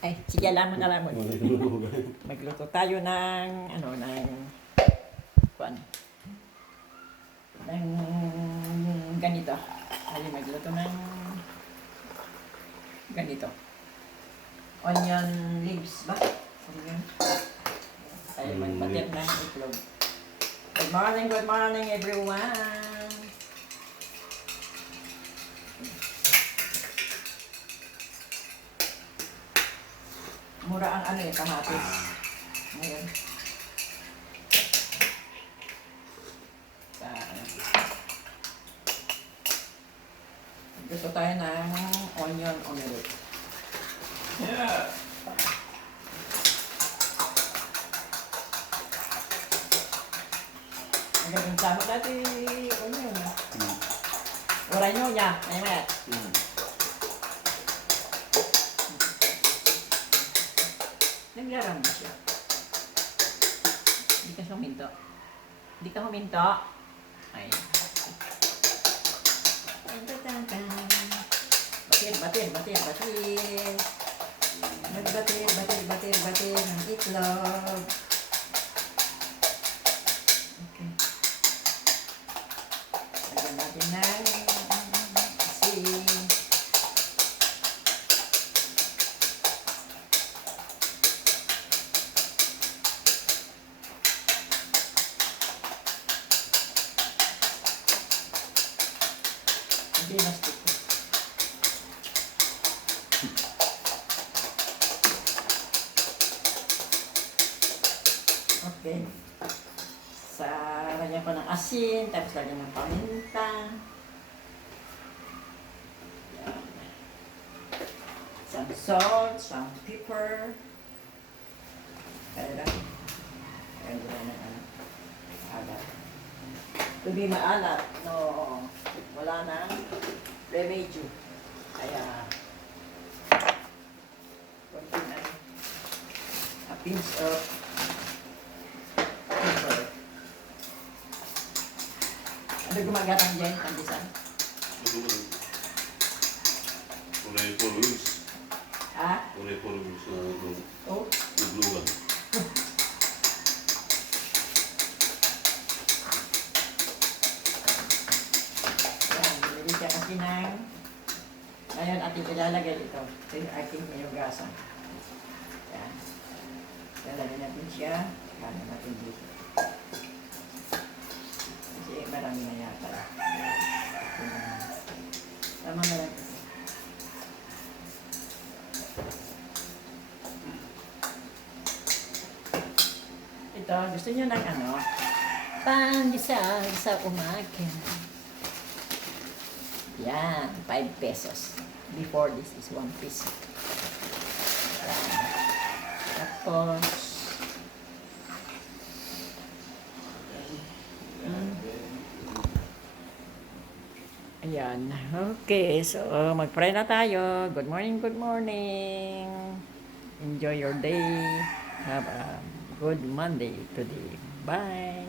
Ay, sige lamang alamon. Magluto tayo ng, kuan, ng ganito. Ay, magluto ng ganito. Onion leaves ba? Onion. Ay, magpatit ng itlog. Good morning everyone. Mura ang kamatis. Ngayon. Gusto tayo ng onion omelette. Yeah. Ang gagawin sama dati onion. Wala nyo niya. Ayan. Nagyaram mo siya. Hindi ka huminto. Hindi ka huminto. Ay. Batir. Nagbatir ng itlog. Okay. Lagyan natin ng asin. Hindi na stick. Okay. Lagyan ko ng asin, tapos lagyan ng paminta. Yan. Some salt, some pepper. Kaya lang ng alat. To be maalat, no, wala nang remedyo. Kaya, a pinch of pepper. Ano gumagatang dyan, Kandisan? Oreporus. Ha? Oreporus. Oh? Naglugan. Yan, nilagay siya kasi ng... Ngayon, ating ilalagay ito. Ito yung aking mayugasan. Yan. Ilalagay natin siya. Kanan natin dito. Kasi marami na yata. Tama na lang ito. Ito, gusto nyo ng pandesal sa umaga. Yan, 5 pesos. Before this is 1 peso. Tapos, ayan. Okay, so mag-pray na tayo. Good morning, good morning. Enjoy your day. Have a good Monday today. Bye.